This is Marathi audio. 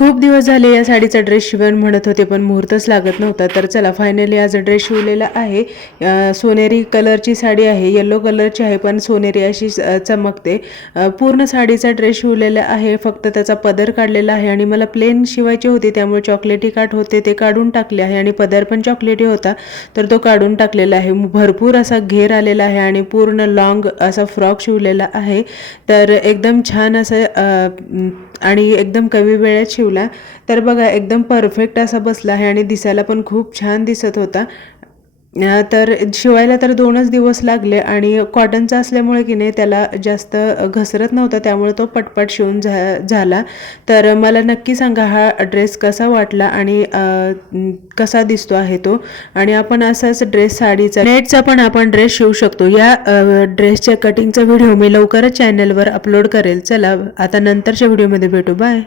खूप दिवस झाले या साडीचा ड्रेस शिवण म्हणत होते पण मुहूर्तच लागत नव्हता. तर चला फायनली आज ड्रेस शिवलेला आहे. सोनेरी कलरची साडी आहे येलो कलरची आहे पण सोनेरी अशी चमकते. पूर्ण साडीचा ड्रेस शिवलेला आहे फक्त त्याचा पदर काढलेला आहे आणि मला प्लेन शिवायची होती त्यामुळे चॉकलेटी काठ होते ते काढून टाकले आहे आणि पदर पण चॉकलेटी होता तर तो काढून टाकलेला आहे. भरपूर असा घेर आलेला आहे आणि पूर्ण लॉंग असा फ्रॉक शिवलेला आहे. तर एकदम छान असं आणि एकदम कमी वेळेत शिव शिवला तर बघा एकदम परफेक्ट असा बसला आहे आणि दिसायला पण खूप छान दिसत होता. तर शिवायला तर दोनच दिवस लागले आणि कॉटनचा असल्यामुळे की नाही त्याला जास्त घसरत नव्हता त्यामुळे तो पटपट शिवून झा झाला. तर मला नक्की सांगा हा ड्रेस कसा वाटला आणि कसा दिसतो आहे तो? आणि आपण असाच ड्रेस साडीचा नेटचा पण आपण ड्रेस शिवू शकतो. या ड्रेसच्या कटिंगचा व्हिडिओ मी लवकरच चॅनलवर अपलोड करेल. चला आता नंतरच्या व्हिडिओमध्ये भेटू. बाय